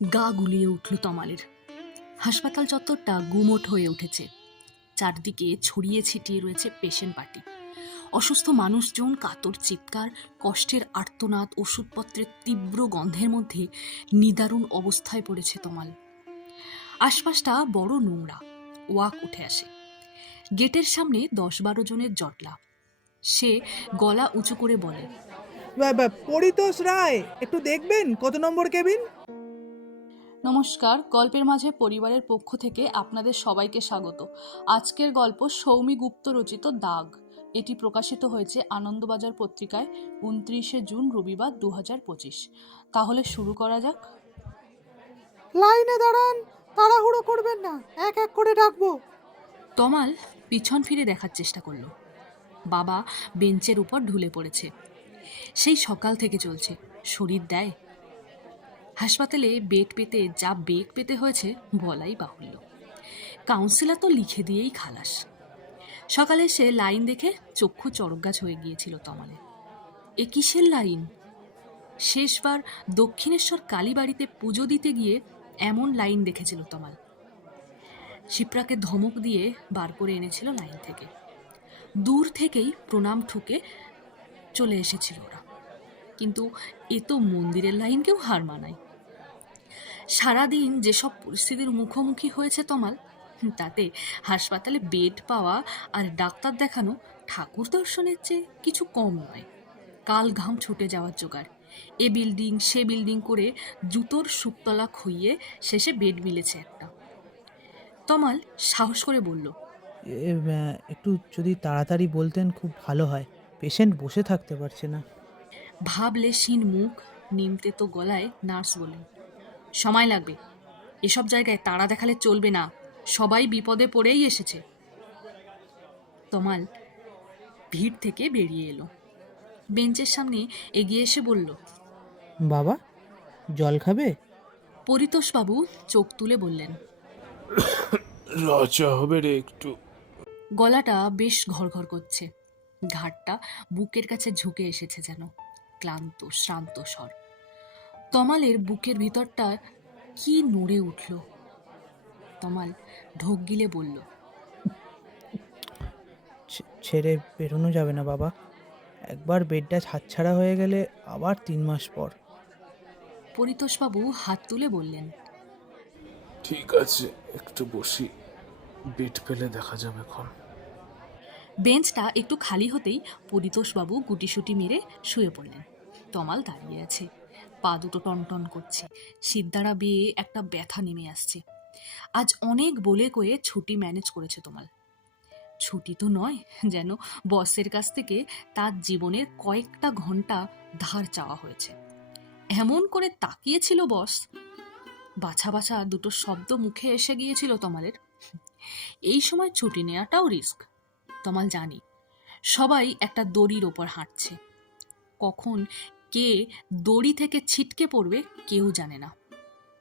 গা গুলিয়ে উঠল তমালের। হাসপাতাল চত্বরটা গুমোট হয়ে উঠেছে। চারদিকে ছড়িয়ে ছিটিয়ে রয়েছে পেশেন্ট পার্টি। অসুস্থ মানুষজন, কাতর চিৎকার, কষ্টের আর্তনাদ, ওষুধপত্রের তীব্র গন্ধের মধ্যে নিদারুণ অবস্থায় পড়েছে তমাল। আশপাশটা বড় নোংরা। ওয়াক উঠে আসে। গেটের সামনে 10-12 জনের জটলা। সে গলা উঁচু করে বলে, পরিতোষ রায়, একটু দেখবেন কত নম্বর কেবিন? নমস্কার, গল্পের মাঝে পরিবারের পক্ষ থেকে আপনাদের সবাইকে স্বাগত। আজকের গল্প সৌমি গুপ্ত রচিত দাগ। এটি প্রকাশিত হয়েছে আনন্দবাজার পত্রিকায় 29শে জুন রবিবার 2025। তাহলে শুরু করা যাক। লাইনে দাঁড়ান, তাড়াহুড়ো করবেন না, এক এক করে ডাকবো। তমাল পিছন ফিরে দেখার চেষ্টা করলো। বাবা বেঞ্চের উপর ঢুলে পড়েছে। সেই সকাল থেকে চলছে, শরীর দেয়। হাসপাতালে বেড পেতে যা বেগ পেতে হয়েছে বলাই বাহুল্য। কাউন্সিলর তো লিখে দিয়েই খালাস। সকালে সে লাইন দেখে চক্ষু চড়কগাছ হয়ে গিয়েছিল তমালে। এ কিসের লাইন? শেষবার দক্ষিণেশ্বর কালীবাড়িতে পুজো দিতে গিয়ে এমন লাইন দেখেছিল তমাল। শিপ্রাকে ধমক দিয়ে বার করে এনেছিল লাইন থেকে। দূর থেকেই প্রণাম ঠুকে চলে এসেছিল ওরা। কিন্তু এ তো মন্দিরের লাইনকেও হার মানায়। সারাদিন যেসব পরিস্থিতির মুখোমুখি হয়েছে তমাল, তাতে হাসপাতালে বেড পাওয়া আর ডাক্তার দেখানো ঠাকুর দর্শনের চেয়ে কিছু কম নয়। কাল ঘাম ছুটে যাওয়ার জোগাড়। এ বিল্ডিং সে বিল্ডিং করে জুতোর সুপতলা খুইয়ে শেষে বেড মিলেছে একটা। তমাল সাহস করে বলল, একটু যদি তাড়াতাড়ি বলতেন খুব ভালো হয়, পেশেন্ট বসে থাকতে পারছে না। ভাবলেশীন মুখ, নিমতে তো গলায় নার্স বললেন, সময় লাগবে। এসব জায়গায় তাড়া দেখালে চলবে না, সবাই বিপদে পড়েই এসেছে। তমাল ভিড় থেকে বেরিয়ে এলো। বেঞ্চের সামনে এগিয়ে এসে বলল, বাবা, জল খাবে? পরিতোষবাবু চোখ তুলে বললেন। লজ্জা হবে রে একটু। গলাটা বেশ ঘড়ঘড় করছে। ঘাড়টা বুকের কাছে ঝুঁকে এসেছে যেন। ক্লান্ত শ্রান্ত স্বর। তমালের বুকের ভিতরটা কি নড়ে উঠল। তমাল ঢোক গিলে বলল, ছেড়ে বেরোনো যাবে না বাবা। একবার বেডটা হাতছাড়া হয়ে গেলে আবার 3 মাস পর। পরিতোষবাবু হাত তুলে বললেন, ঠিক আছে, একটু বসি, বেড পেলে দেখা যাবে এখন। বেঞ্চটা একটু খালি হতেই পরিতোষবাবু গুটিসুটি মেরে শুয়ে পড়লেন। তমাল দাঁড়িয়ে আছে। পা দুটো টনটন করছে। সিদ্ধারা বেয়ে একটা ব্যথা নেমে আসছে। আজ অনেক বলে কয়ে ছুটি ম্যানেজ করেছে তমাল। ছুটি তো নয়, যেন বসের কাছ থেকে তার জীবনের কয়েকটা ঘন্টা ধার চাওয়া হয়েছে। এমন করে তাকিয়েছিল বস। বাছা বাছা দুটো শব্দ মুখে এসে গিয়েছিল তমালের। এই সময় ছুটি নেওয়াটাও রিস্ক। তমাল জানি সবাই একটা দড়ির ওপর হাঁটছে। কখন কে দড়ি থেকে ছিটকে পড়বে কেউ জানে না।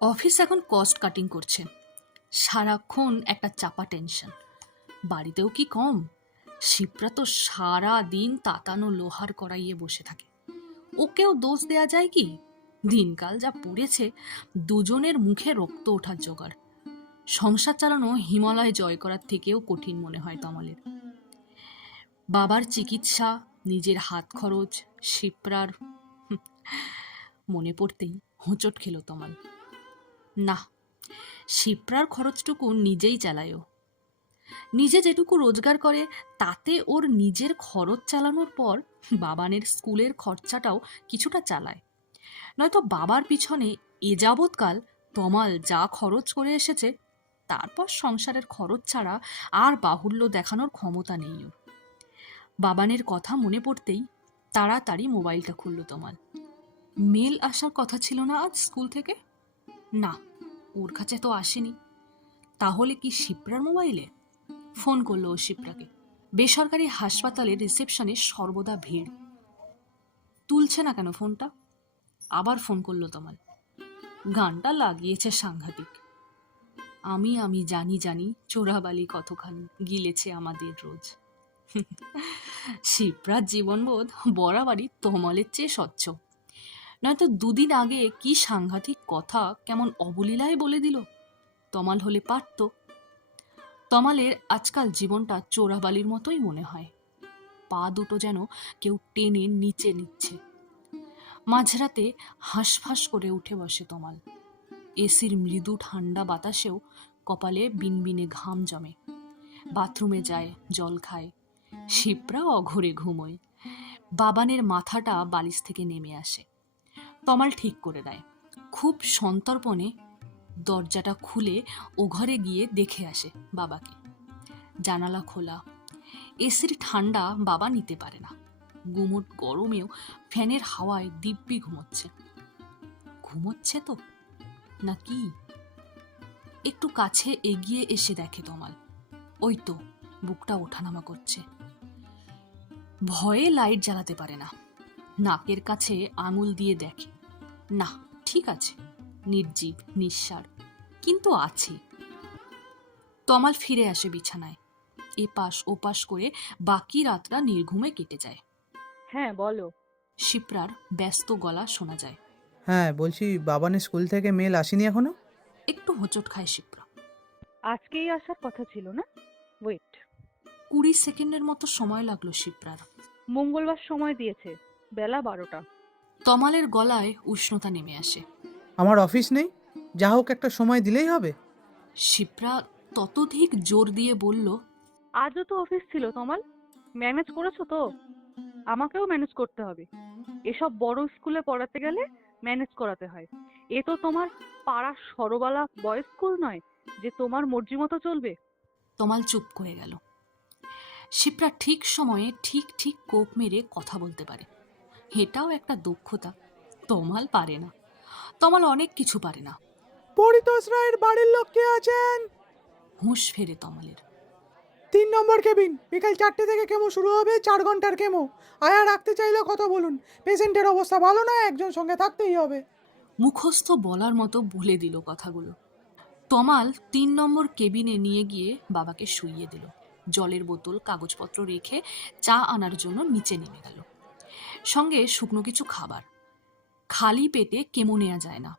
অফিস এখন কস্ট কাটিং করছে। সারাক্ষণ একটা চাপা টেনশন। বাড়িতেও কি কম? শিপ্রা তো সারা দিন তাতানো লোহার কড়াইয়ে বসে থাকে। ওকেও দোষ দেয়া যায় কি? দিনকাল যা পড়েছে, দুজনের মুখে রক্ত ওঠার জোগাড়। সংসার চালানো হিমালয় জয় করার থেকেও কঠিন মনে হয় তমালের। বাবার চিকিৎসা, নিজের হাত খরচ, শিপ্রার মনে পড়তেই হোঁচট খেল তমাল। না, শিপ্রার খরচটুকু নিজেই চালায়ও। নিজে যেটুকু রোজগার করে তাতে ওর নিজের খরচ চালানোর পর বাবানের স্কুলের খরচাটাও কিছুটা চালায়। নয়তো বাবার পিছনে এ যাবৎকাল তমাল যা খরচ করে এসেছে, তারপর সংসারের খরচ ছাড়া আর বাহুল্য দেখানোর ক্ষমতা নেই ওর। বাবানের কথা মনে পড়তেই তাড়াতাড়ি মোবাইলটা খুলল তমাল। মেল আসার কথা ছিল না আজ স্কুল থেকে? না, ওর কাছে তো আসেনি। তাহলে কি শিপ্রার মোবাইলে? ফোন করলো ও শিপ্রাকে। বেসরকারি হাসপাতালের রিসেপশনে সর্বদা ভিড়। তুলছে না কেন ফোনটা? আবার ফোন করলো তমাল। গানটা লাগিয়েছে সাংঘাতিক। আমি আমি জানি জানি চোরাবালি কতখানি গিলেছে আমাদের রোজ। শিপ্রার জীবনবোধ বরাবরই তমালের চেয়ে স্বচ্ছ। নয়তো দুদিন আগে কি সাংঘাতিক কথা কেমন অবলীলায় বলে দিল। তমাল হলে পারত। তমালের আজকাল জীবনটা চোরাবালির মতোই মনে হয়। পা দুটো যেন কেউ টেনে নিচে নিচ্ছে। মাঝরাতে হাঁসফাঁস করে উঠে বসে তমাল। এসির মৃদু ঠান্ডা বাতাসেও কপালে বিনবিনে ঘাম জমে। বাথরুমে যায়, জল খায়। শিপ্রা অঘরে ঘুমোয়। বাবানের মাথাটা বালিশ থেকে নেমে আসে। তমাল ঠিক করে দেয়। খুব সন্তর্পণে দরজাটা খুলে ও ঘরে গিয়ে দেখে আসে বাবাকে। জানালা খোলা। এসির ঠান্ডা বাবা নিতে পারে না। গুমোট গরমেও ফ্যানের হাওয়ায় দিব্যি ঘুমোচ্ছে। ঘুমোচ্ছে তো না কি? একটু কাছে এগিয়ে এসে দেখে তমাল। ওই তো বুকটা ওঠানামা করছে। ভয়ে লাইট জ্বালাতে পারে না। নাকের কাছে আঙুল দিয়ে দেখে, না ঠিক আছে, নির্জীব নিঃসার, কিন্তু আছে। তমাল ফিরে আসে বিছানায়। এপাশ ওপাশ করে বাকি রাতটা নির্ঘুমে কেটে যায়। হ্যাঁ বলো। শিপ্রার ব্যস্ত গলা শোনা যায়। হ্যাঁ, বলছি বাবানের স্কুল থেকে মেল আসেনি এখনো? একটু হোঁচট খায় শিপ্রা। আজকেই আসার কথা ছিল না? ওয়েট, 20 সেকেন্ডের মতো সময় লাগলো শিপ্রার। মঙ্গলবার সময় দিয়েছে, বেলা 12টা। তমালের গলায় উষ্ণতা নেমে আসে। আমার অফিস নেই, যা হোক একটা সময় দিলেই হবে। শিপ্রা ততোধিক জোর দিয়ে বলল, আজও তো অফিস ছিল তমাল, ম্যানেজ করেছো তো? আমাকেও ম্যানেজ করতে হবে। এসব বড় স্কুলে পড়াতে গেলে ম্যানেজ করাতে হয়। এ তো তোমার পাড়ার সরবালা বয়েজ স্কুল নয় যে তোমার মর্জি মতো চলবে। তমাল চুপ করে গেল। শিপ্রা ঠিক সময়ে ঠিক ঠিক কোপ মেরে কথা বলতে পারে। এটাও একটা দক্ষতা। তমাল পারে না। তমাল অনেক কিছু পারে না। পরিতোষ রায়ের বাড়ির লোক কে আছেন? হুঁশ ফেরে তমালের। 3 নম্বর কেবিন, বিকাল 4টে থেকে কেমো শুরু হবে, 4 ঘন্টার কেমো। আয়া রাখতে চাইলে কথা বলুন। পেশেন্টের অবস্থা ভালো না, একজন সঙ্গে থাকতেই হবে। মুখস্থ বলার মতো বলে দিল কথাগুলো। তমাল 3 নম্বর কেবিনে নিয়ে গিয়ে বাবাকে শুইয়ে দিল। জলের বোতল কাগজপত্র রেখে চা আনার জন্য নিচে নেমে গেল। সঙ্গে শুকনো কিছু খাবার। খালি পেটে কেমো নেওয়া যায় না,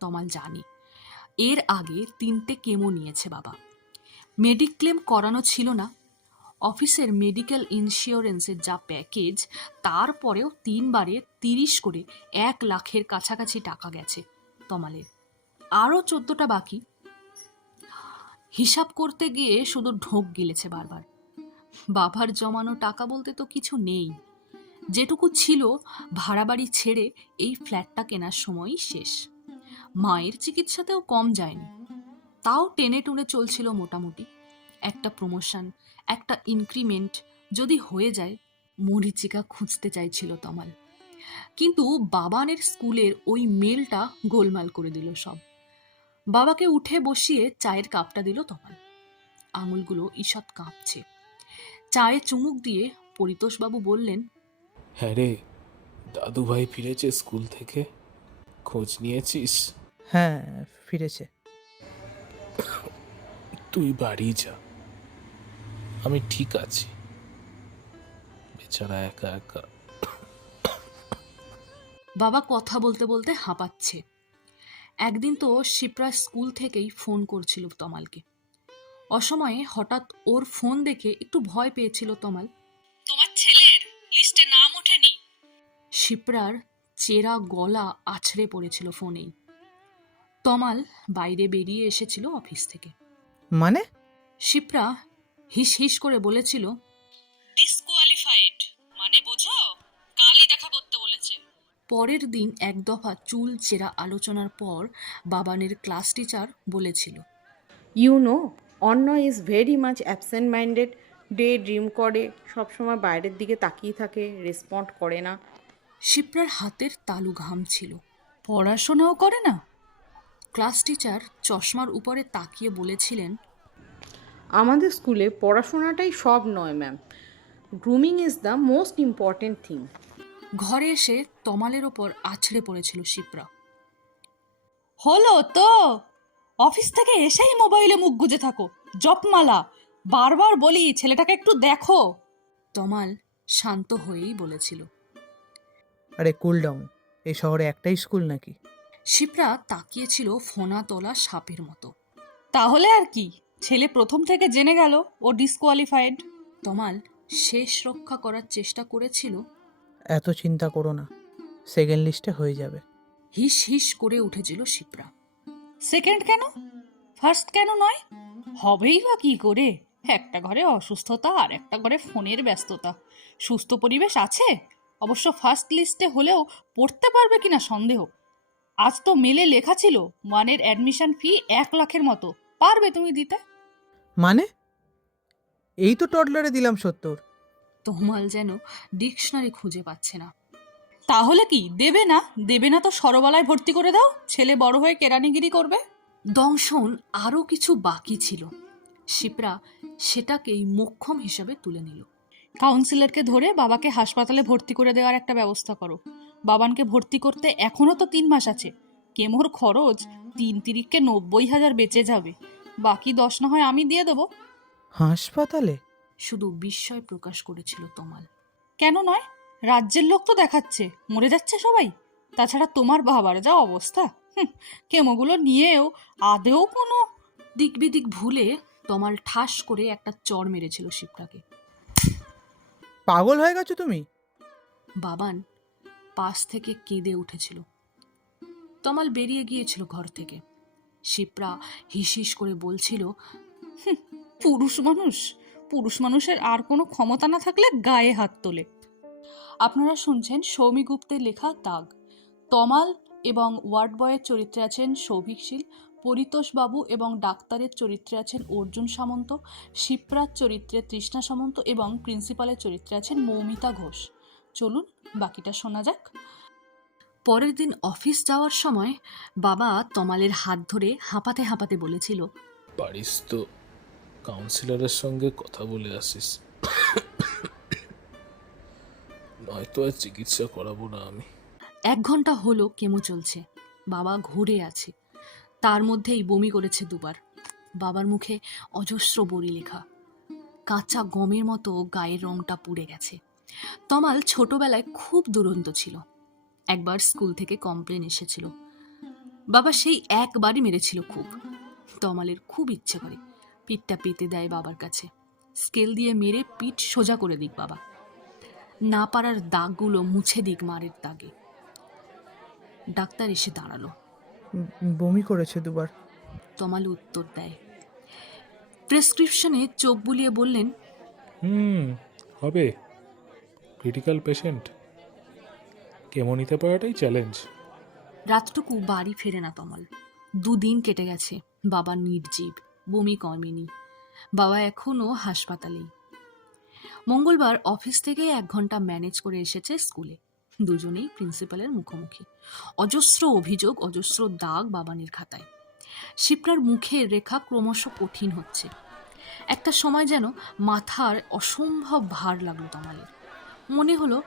তমাল জানি। এর আগে 3টে কেমো নিয়েছে বাবা। মেডিক্লেম করানো ছিল না। অফিসের মেডিকেল ইন্স্যুরেন্সের যা প্যাকেজ, তারপরেও 3 বারে 30 করে 1 লাখের কাছাকাছি টাকা গেছে তমালের। আরও 14টা বাকি। হিসাব করতে গিয়ে শুধু ঢোক গিলেছে বারবার। বাবার জমানো টাকা বলতে তো কিছু নেই। যেটুকু ছিল ভাড়া বাড়ি ছেড়ে এই ফ্ল্যাটটা কেনার সময়ই শেষ। মায়ের চিকিৎসাতেও কম যায়নি। তাও টেনে টুনে চলছিল মোটামুটি। একটা প্রমোশন, একটা ইনক্রিমেন্ট যদি হয়ে যায়, মরীচিকা খুঁজতে চাইছিল তমাল। কিন্তু বাবানের স্কুলের ওই মেলটা গোলমাল করে দিল সব। বাবাকে উঠে বসিয়ে চায়ের কাপটা দিল তমাল। আঙুলগুলো ঈষৎ কাঁপছে। চায়ে চুমুক দিয়ে পরিতোষবাবু বললেন, হ্যাঁ রে, দাদু ভাই ফিরেছে স্কুল থেকে? খোঁজ নিয়েছিস? হ্যাঁ, ফিরেছে। তুই বাড়ি যা, আমি ঠিক আছি। বেচারা একা একা। বাবা কথা বলতে বলতে হাঁপাচ্ছে। একদিন তো শিপ্রা স্কুল থেকেই ফোন করছিল তমালকে। অসময়ে হঠাৎ ওর ফোন দেখে একটু ভয় পেয়েছিল তমাল। তোমার ছেলের লিস্টে নাম ওঠেনি। শিপ্রার চেরা গলা আছড়ে পড়েছিল ফোনেই। তমাল বাইরে বেরিয়ে এসেছিল অফিস থেকে। মানে? শিপ্রা হিস হিস করে বলেছিল, ডিসকোয়ালিফাইড। মানে বোঝো, কালই দেখা করতে বলেছে। পরের দিন এক দফা চুল চেরা আলোচনার পর বাবানের ক্লাস টিচার বলেছিল, ইউ নো, অন্য is very much absent minded, day dream করে, সবসময় বাইরের দিকে তাকিয়ে থাকে, রেসপন্ড করে না। শিপ্রার হাতের তালু ঘামছিল। পড়াশোনাও করে না? ক্লাস টিচার চশমার উপরে তাকিয়ে বলেছিলেন, আমাদের স্কুলে পড়াশোনাটাই সব নয় ma'am, grooming is the most important thing. ঘরে এসে তমালের ওপর আছড়ে পড়েছিল শিপ্রা। হলো তো, অফিস থেকে এসেই মোবাইলে মুখ গুজে থাকো, জপমালা। বারবার বলি ছেলেটাকে একটু দেখো। তমাল শান্ত হয়েই বলেছিল, আরে কুল ডাউন, এই শহরে একটাই স্কুল নাকি? শিপ্রা তাকিয়েছিল ফোনা তোলা সাপের মতো। তাহলে আর কি, ছেলে প্রথম থেকে জেনে গেল ও ডিসকোয়ালিফাইড। তমাল শেষ রক্ষা করার চেষ্টা করেছিল। এত চিন্তা করো না, সেকেন্ড লিস্টে হয়ে যাবে। হিস হিস করে উঠেছিল শিপ্রা। সেকেন্ড কেন, ফার্স্ট কেন নয়? হবেই বা কি করে? একটা ঘরে অসুস্থতা আর একটা ঘরে ফোনের ব্যস্ততা। সুস্থ পরিবেশ আছে, অবশ্য ফার্স্ট লিস্টে হলেও পড়তে পারবে কিনা সন্দেহ। আজ তো মেলে লেখা ছিল ওয়ানের অ্যাডমিশন ফি 1 লাখের মতো। পারবে তুমি দিতে? মানে? এই তো টডলারে দিলাম 70। তমাল যেন ডিকশনারি খুঁজে পাচ্ছে না। তাহলে কি দেবে না? দেবে না তো সরবালায় ভর্তি করে দাও, ছেলে বড় হয়ে কেরানিগিরি করবে। দংশন আরও কিছু বাকি ছিল, শিপ্রা সেটাকেই মোক্ষম হিসাবে তুলে নিল। কাউন্সিলরকে ধরে বাবাকে হাসপাতালে ভর্তি করে দেওয়ার একটা ব্যবস্থা করো। বাবানকে ভর্তি করতে এখনো তো 3 মাস আছে। কেমোর খরচ 3 তিরিককে 90,000 বেঁচে যাবে, বাকি 10 না হয় আমি দিয়ে দেবো। হাসপাতালে? শুধু বিস্ময় প্রকাশ করেছিল তমাল। কেন নয়, রাজ্যের লোক তো দেখাচ্ছে, মরে যাচ্ছে সবাই। তাছাড়া তোমার বাবার যা অবস্থা, কেমোগুলো নিয়েও আদেও কোনো দিক বিদিক ভুলে তমাল ঠাস করে একটা চড় মেরেছিল শিপ্রাকে। পাগল হয়ে গেছো তুমি? বাবান পাশ থেকে কেঁদে উঠেছিল। তমাল বেরিয়ে গিয়েছিল ঘর থেকে। শিপ্রা হিস হিস করে বলছিল, পুরুষ মানুষ, পুরুষ মানুষের আর কোনো ক্ষমতা না থাকলে গায়ে হাত তোলে। আপনারা শুনছেন সৌমি গুপ্তের লেখা দাগ। তমাল এবং ওয়ার্ড বয়ের চরিত্রে আছেন সৌভিকশীল, পরিতোষ বাবু এবং ডাক্তারের চরিত্রে আছেন অর্জুন সামন্ত, শিপ্রার চরিত্রে তৃষ্ণা সামন্ত এবং প্রিন্সিপালের চরিত্রে আছেন মৌমিতা ঘোষ। চলুন বাকিটা শোনা যাক। পরের দিন অফিস যাওয়ার সময় বাবা তমালের হাত ধরে হাঁপাতে হাঁপাতে বলেছিল, পারিস তো কাউন্সিলরের সঙ্গে কথা বলে আসিস, নয়তো আর চিকিৎসা করাবো না আমি। 1 ঘন্টা হলো কেমো চলছে, বাবা ঘুরে আছে। তার মধ্যেই বমি করেছে 2বার। বাবার মুখে অজস্র বড়ি লেখা, কাঁচা গমের মতো গায়ের রংটা পুড়ে গেছে। তমাল ছোটবেলায় খুব দুরন্ত ছিল। একবার স্কুল থেকে কমপ্লেন এসেছিল, বাবা সেই একবারই মেরেছিল খুব। তমালের খুব ইচ্ছে করে পিঠটা পেতে দেয় বাবার কাছে, স্কেল দিয়ে মেরে পিঠ সোজা করে দিক বাবা, না পারার দাগগুলো মুছে দিক মারের দাগে। ডাক্তার এসে দাঁড়ালো। বমি করেছে 2বার। তমাল উত্তর দেয়। প্রেসক্রিপশনে চোখ বুলিয়ে বললেন, হবে, ক্রিটিক্যাল পেশেন্ট, কেমো নিতে পারাটাই চ্যালেঞ্জ। রাতটুকু বাড়ি ফেরে না তমাল। 2 দিন কেটে গেছে, বাবা নির্জীব, বমি কমেনি, বাবা এখনো হাসপাতালেই। মঙ্গলবার অফিস থেকে 1 ঘন্টা ম্যানেজ করে এসেছে স্কুলে। দুজনেই প্রিন্সিপালের মুখোমুখি। অজস্র অভিযোগ, অজস্র দাগ বাবানের খাতায়। শিপ্রার মুখের রেখা ক্রমশ কঠিন হচ্ছে। একটা সময় যেন মাথার অসম্ভব ভার লাগলো তমালের। মনে হলো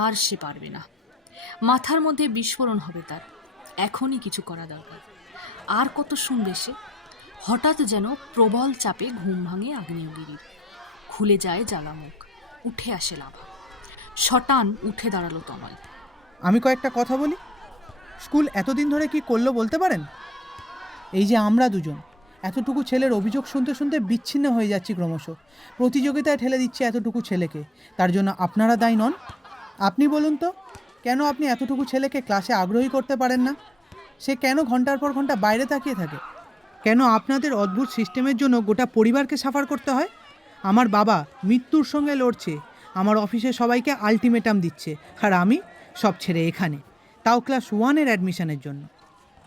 আর সে পারবে না, মাথার মধ্যে বিস্ফোরণ হবে তার। এখনই কিছু করা দরকার। আর কত শুনবে সে? হঠাৎ যেন প্রবল চাপে ঘুম ভাঙে আগ্নেয়গিরির। খুলে যায় জ্বালামুখ, উঠে আসে লাভা। শটান উঠে দাঁড়ালো তমাল। আমি কয়েকটা কথা বলি। স্কুল এতদিন ধরে কি করলো বলতে পারেন? এই যে আমরা দুজন, এতটুকু ছেলের অভিযোগ শুনতে শুনতে বিচ্ছিন্ন হয়ে যাচ্ছি ক্রমশ। প্রতিযোগিতায় ঠেলে দিচ্ছে এতটুকু ছেলেকে। তার জন্য আপনারা দায়ী নন? আপনি বলুন তো, কেন আপনি এতটুকু ছেলেকে ক্লাসে আগ্রহী করতে পারেন না? সে কেন ঘন্টার পর ঘন্টা বাইরে তাকিয়ে থাকে? কেন আপনাদের অদ্ভুত সিস্টেমের জন্য গোটা পরিবারকে সাফার করতে হয়? আমার বাবা মৃত্যুর সঙ্গে লড়ছে, আমার অফিসে সবাইকে আলটিমেটাম দিচ্ছে, আর আমি সব ছেড়ে এখানে, তাও ক্লাস 1-এর অ্যাডমিশনের জন্য।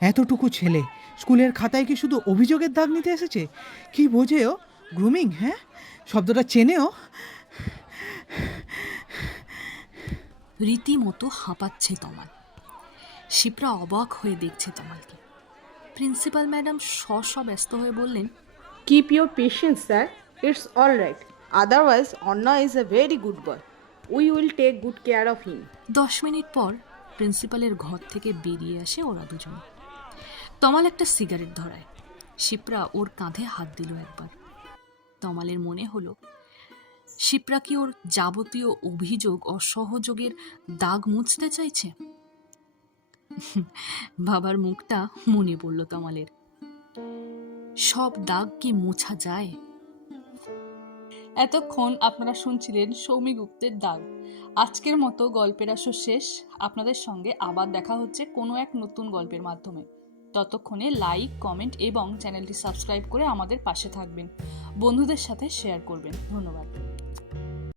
এতটুকু ছেলে স্কুলের খাতায় কি শুধু অভিযোগের দাগ নিতে এসেছে? কি বোঝেও গ্রুমিং? হ্যাঁ, শব্দটা চেনেও? রীতিমতো হাঁপাচ্ছে তমাল। শিপ্রা অবাক হয়ে দেখছে তমালকে। প্রিন্সিপাল ম্যাডাম ব্যস্ত হয়ে বললেন, Keep your patience, sir. It's all right. Otherwise, Anna is a very good boy. We will take good care of him. 10 minute পর প্রিন্সিপালের ঘর থেকে বেরিয়ে আসে ওরা দুজন। তমাল একটা সিগারেট ধরায়। শিপ্রা ওর কাঁধে হাত দিল একবার। তমালের মনে হলো শিপ্রা কি ওর যাবতীয় অভিযোগ অসহযোগের দাগ মুছতে চাইছে। বাবার মুখটা মনে পড়ল তমালের। সব দাগ কি মোছা যায়? এতক্ষণ আপনারা শুনছিলেন সৌমি গুপ্তের দাগ। আজকের মতো গল্পের আসর শেষ। আপনাদের সঙ্গে আবার দেখা হচ্ছে কোনো এক নতুন গল্পের মাধ্যমে। ততক্ষণে লাইক, কমেন্ট এবং চ্যানেলটি সাবস্ক্রাইব করে আমাদের পাশে থাকবেন। বন্ধুদের সাথে শেয়ার করবেন। ধন্যবাদ।